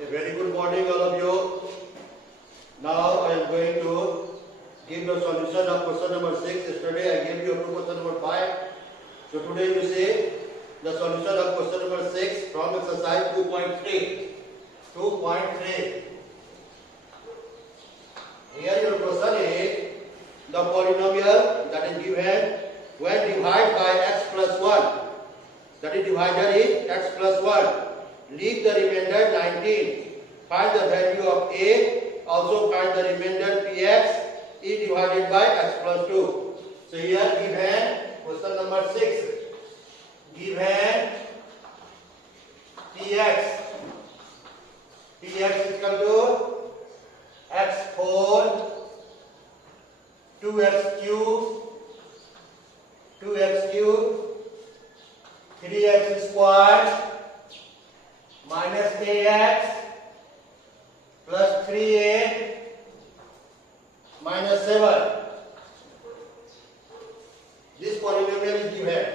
A very good morning, all of you. Now I am going to give the solution of question number 6. Yesterday I gave you up to question number 5. So today you see the solution of question number 6 from exercise 2.3. 2.3. Here your question is the polynomial that is given when divided by x plus 1. That is divisor is x plus 1. Leave the remainder 19. Find the value of a. Also find the remainder px e divided by x plus 2. So here given question number 6. Given px is equal to x4 2x cube 3x squared minus ax plus 3a minus 7. This polynomial is given,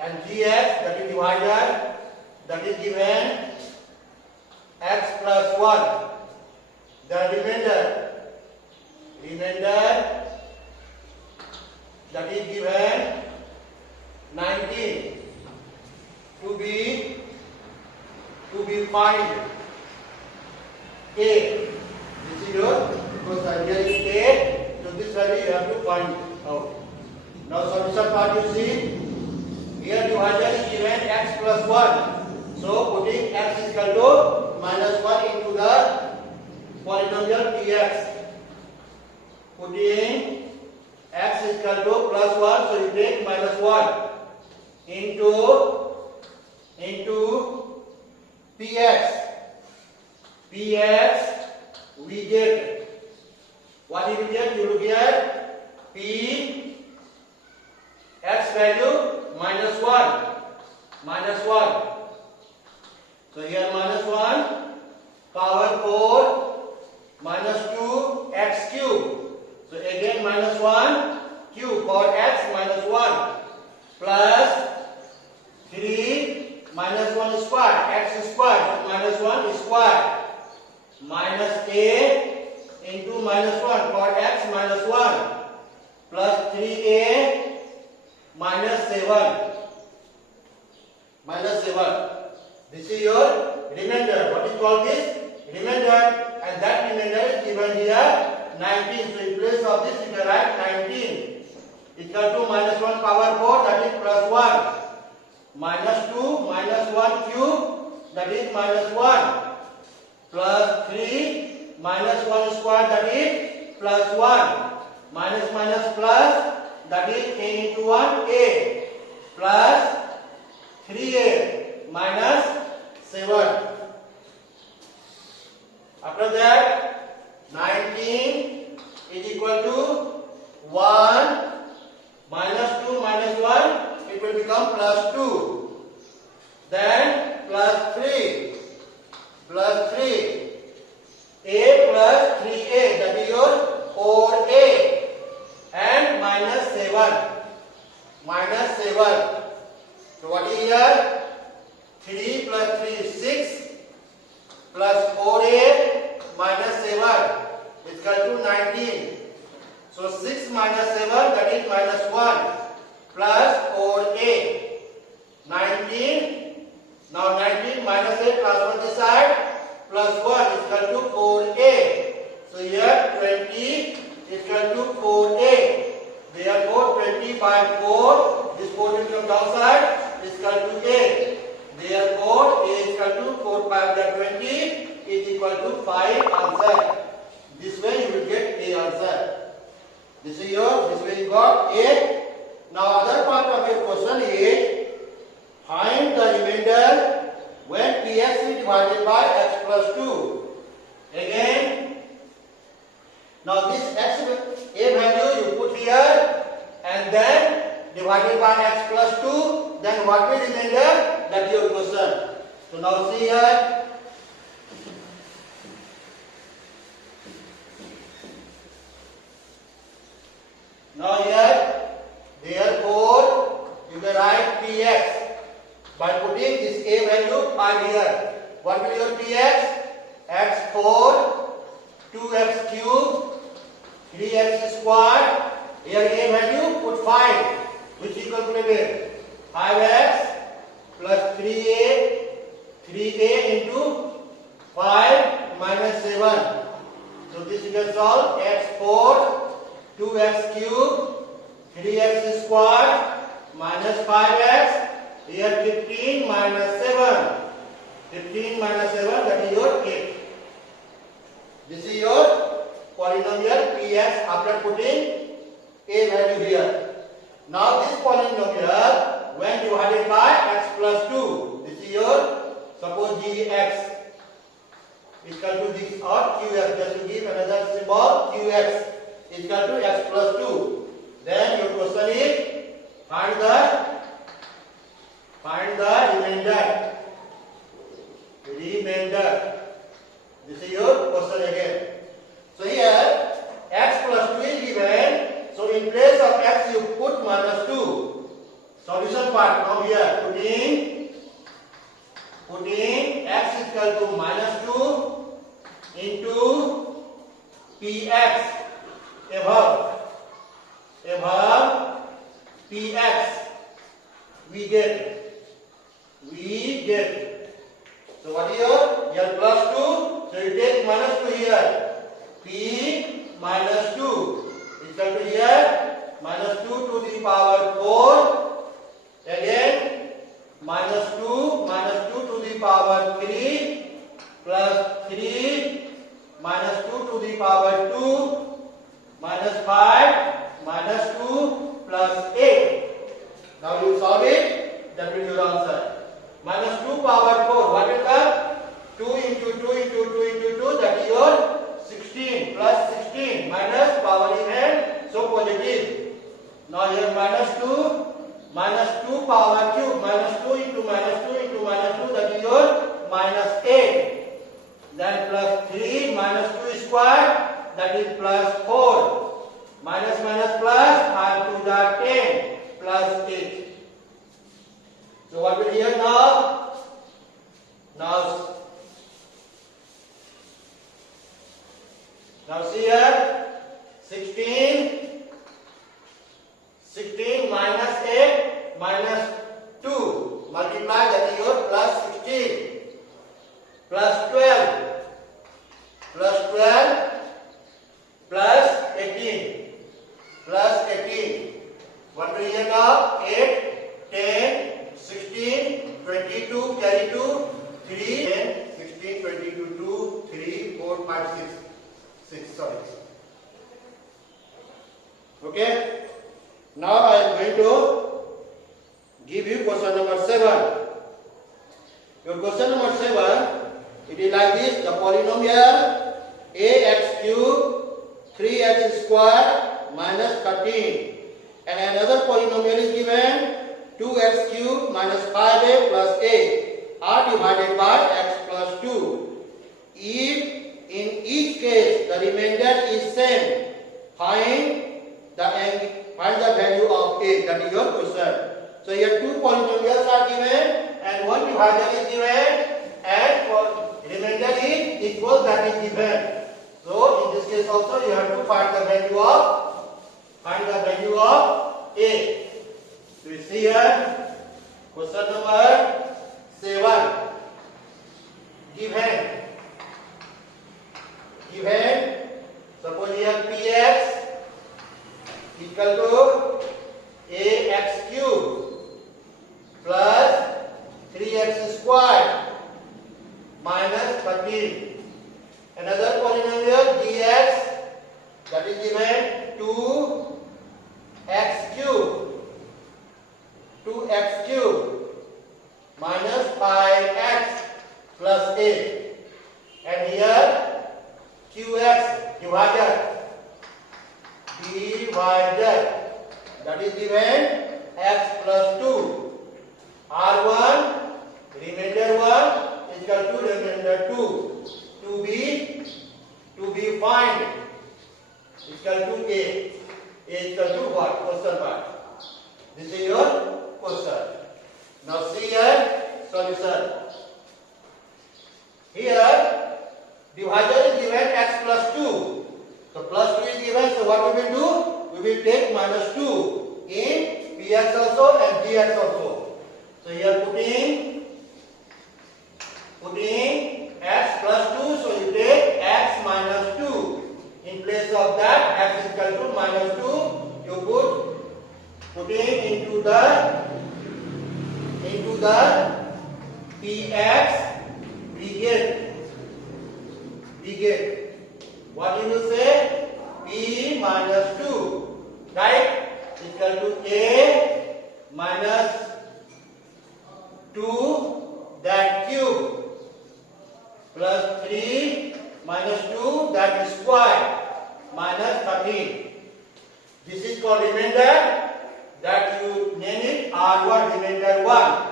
and gx, that is divisor, that is given x plus 1. The remainder that is given 19 to be find a. This is your, because idea is a, so this value you have to find out. Now solution part you see, here divisor is given x plus 1. So putting x is equal to minus 1 into the polynomial px. Putting x is equal to plus 1, so you take minus 1 into px. Px we get, what you will get? You will get p x value minus 1. So here minus 1 power 4 minus 2 x cube. So again minus 1 cube for x minus 1 plus 3 minus 1 square x square minus 1 square minus a into minus 1 for x minus 1 plus 3a minus 7. This is your remainder. What is called this? Remainder, and that remainder is given here 19. So in place of this you can write 19 equal to minus 1 power 4, that is plus 1, minus 2 minus 1 cube, that is minus 1, plus 3 minus 1 square, that is plus 1, minus plus, that is a into 1 a, plus 3a minus 7. After that 19 is equal to 1 minus 2 minus 1, it will become plus 2. Then plus 3 a plus 3a, that is your 4a, and minus 7. So what is here? 3 plus 3 is 6 plus 4a minus 7 is equal to 19. So 6 minus 7, that is minus 1 plus 4a. 19. Now 19 minus 8 transfer this side, plus 1 is equal to 4a. So here 20 is equal to 4a. Therefore 20 by 4, this 4 will come downside, is equal to 8. Therefore a is equal to 4 pi by 20 is equal to 5 answer. This way you will get a answer. This way you got a. Now other part of your question is find the remainder when px is divided by x plus 2. Again, now this x a value you put here and then divided by x plus 2, then what will remainder? That is your question. So now see here. Now here, therefore, you can write px by putting this a value 5 here. What will your px? 4, 2x cube, 3x squared. Here a value, put 5, which you calculated. 5x plus 3a into 5 minus 7. So this you can solve. x4, 2x cube, 3x squared minus 5x. Here 15 minus 7. 15 minus 7, that is your 8. This is your polynomial px after putting a value here. Now this polynomial, when divided by x plus 2, this is your, suppose gx is equal to this or qx, just to give another symbol, qx is equal to x plus 2. Then your question is, find the remainder. This is your question again. So here x plus 2 is given. So in place of x you put minus 2. Solution part from here. Putting x is equal to minus 2 into px above px we get. So what is your? Here plus 2. So you take minus 2 here. P minus 2 is equal to here minus 2 to the power 4. Again minus 2 to the power 3 plus 3 minus 2 to the power 2 minus 5 minus 2 plus 8. Now you solve it. That will be your answer. Minus 2 power 4. What will come? 2 into 2 into 2 into 2. That is your 16 plus 16 minus power in hand. So positive. Now here minus 2 power cube. Minus 2 into minus 2 into minus 2. That is your minus 8. Then plus 3 minus 2 square. That is plus 4. Minus plus 5 to the 10 plus 8. So what will be here now? Now see here 16 minus 8 minus 2 multiply, that is your plus 16 plus 12 plus 18 plus 18. What will be here now? 8, 10, 16, 22, carry 2, 3, 10, 16, 22, 2, 3, 4, 5, 6, sorry. Okay. Now I am going to give you question number 7. Your question number 7, it is like this. The polynomial ax cube 3x square minus 13 and another polynomial is given 2x cube minus 5a plus a are divided by x plus 2. If in each case the remainder is same, find the value of a. That is your question. So here two polynomials are given and one divisor is given and for remainder is equal, that is given. So in this case also you have to find the value of a. So you see here question number 7 given suppose here px equal to ax cube plus 3x squared minus 13. Another polynomial dx, that is given 2x cube minus 5x plus 8. And here qx divided, that is given x plus 2. R1 remainder 1 is equal to remainder 2. To be find is equal to a. A is equal to what? Question mark. This is your question. Now see here solution. Here Divisor is given x plus 2. So plus 2 is given, so what we will do? We will take minus 2 in px also and gx also. So here putting x plus 2, so you take x minus 2. In place of that, x is equal to minus 2, you putting into the px, we get what you will say? P minus 2, right? Equal to a minus 2 that cube plus 3 minus 2 that square minus 13. This is called remainder, that you name it R1 remainder 1.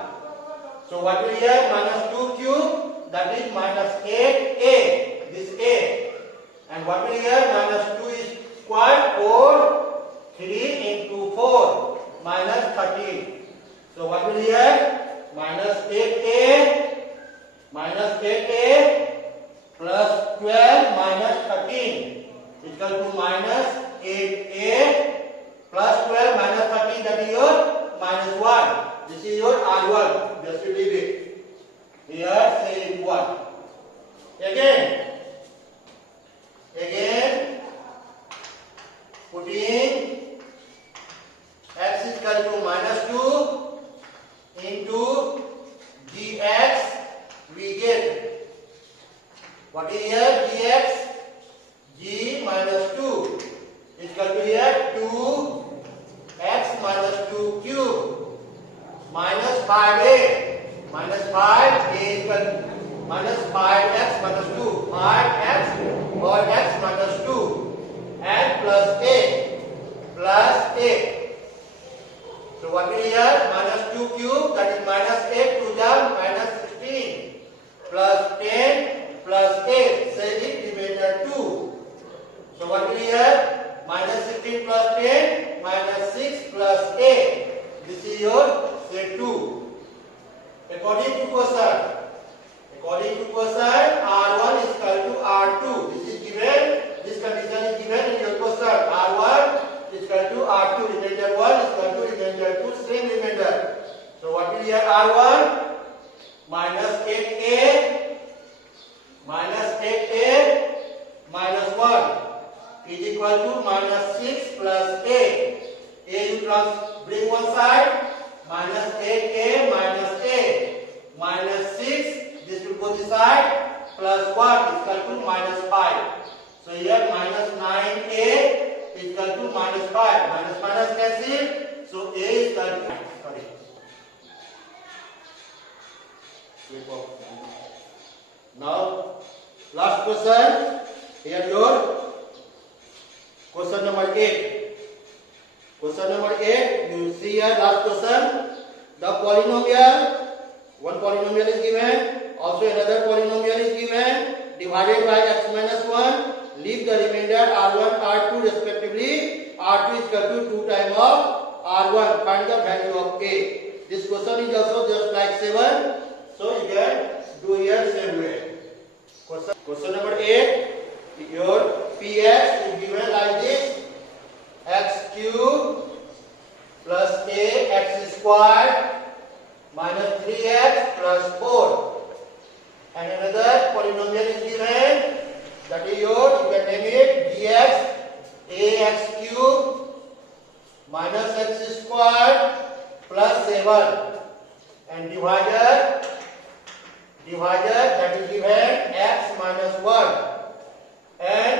So what will here? Minus 2 cube, that is minus 8a, this a. And what will here? Minus 2 is square, 4, 3 into 4, minus 13. So what will here? Minus 8a plus 12 minus 13 equal to minus 8a plus 12 minus 13, that is your minus 1. This is your R1. Just leave it. Here say 1. Again putting x is equal to minus 2 into dx, we get what is here? Dx, g minus 2 is equal to here 2x minus 2 cube minus 5a, minus 5a is equal to minus 5x minus 2, 5x or x minus 2 and plus a. So what is here? Minus 2 cube, that is minus 8 to the minus 16 plus 10 plus 8, say it remainder 2. So what is here? Minus 16 plus 10 minus 6 plus 8. This is your say 2. According to question, R1 is equal to R2. This is given, this condition is given in your question. R1 is equal to R2. Remainder 1 is equal to remainder 2, same remainder. So what will here? R1 minus 8a minus 1 is equal to minus 6 plus a. A you bring one side, minus 8a minus 6, this will go this side, plus 1 is equal to minus 5. So here minus 9a is equal to minus 5. Minus cancel, so a is equal to, now last question, here your question number 8. Question number 8, you see here last question. The polynomial, one polynomial is given, also another polynomial is given, divided by x minus 1, leave the remainder R1, R2 respectively. R2 is equal to 2 times of R1, find the value of A. This question is also just like 7, so you can do here same way. Question number 8, your Px is given like this. X cube plus a x squared minus 3x plus 4. And another polynomial is given, that is your, you can name it dx ax cube minus x squared plus 7. And divisor that is given x minus 1. And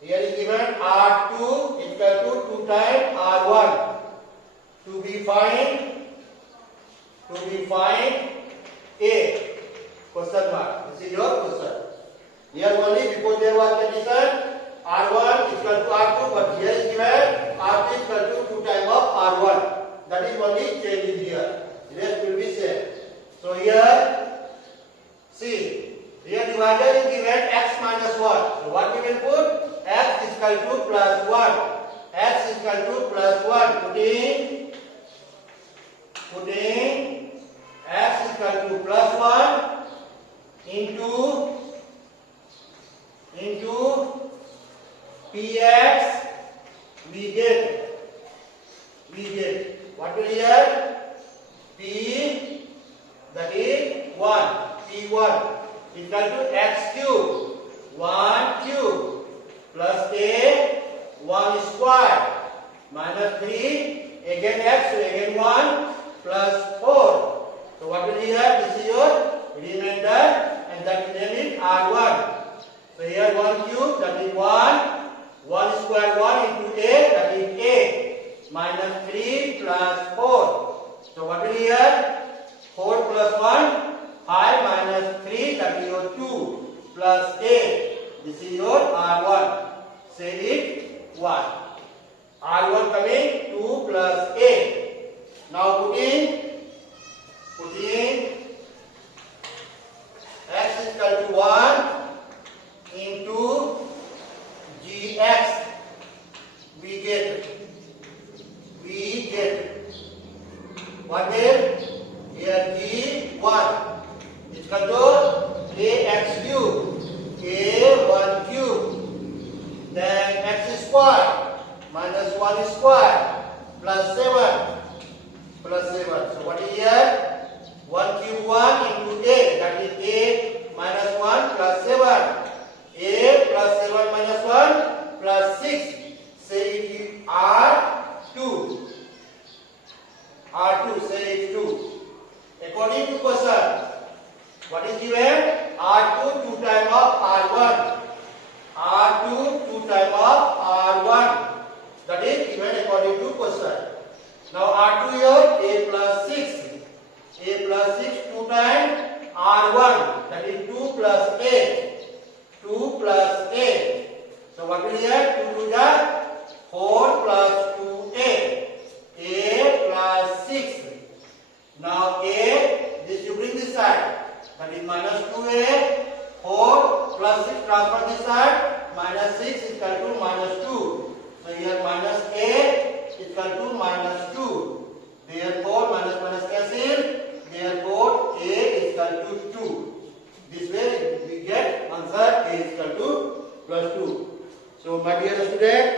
here is given R2 is equal to 2 times R1. To be find A. Question mark. This is your question. Here only because there was condition R1 is equal to R2, but here is given R2 is equal to 2 times of R1. That is only change in here. Rest will be same. So here, see, here divisor is given x minus 1. So what we will put? X is equal to plus 1. X is equal to plus 1. Putting x is equal to plus 1 into px, we get what will here? P, that is 1, P1 equal to x cube, 1 cube plus a 1 square minus 3, again x, so again 1 plus 4. So what will you have? This is your remainder, and that name is R1. So here 1 cube, that is 1 square 1 into a, that is a, minus 3 plus 4. So what will you have? 4 plus 1, 5 minus 3, that is your 2 plus a. This is your R1. Say it 1. R1 coming 2 plus a. Now put in x is equal to 1 into gx. We get what will here g1 is equal to ax cube, a1 cube, then x square minus 1 square plus 7. So what is here? 1 cube 1 into a, that is a minus 1 plus 7. A plus 7 minus 1 plus 6. Say it is R2. Say it 2. According to question, what is given? R2 2 times of R1. R2 2 times of R1. That is given according to question. Now R2 here, a plus 6. A plus 6 2 times R1. That is 2 plus a. 2 plus a. So what will you have? 2 to the 4 plus 2a. A plus 6. Now a, this you bring this side. That is minus 2a. 4 plus 6 transfer this side. Minus 6 is equal to minus 2. So here minus a is equal to minus 2. Therefore minus cancel. Therefore a is equal to 2. This way we get answer a is equal to plus 2. So my dear student,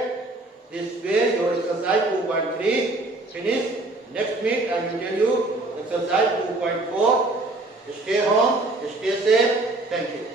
this way your exercise 2.3 finish. Next week I will tell you exercise 2.4. Stay home, stay safe. Thank you.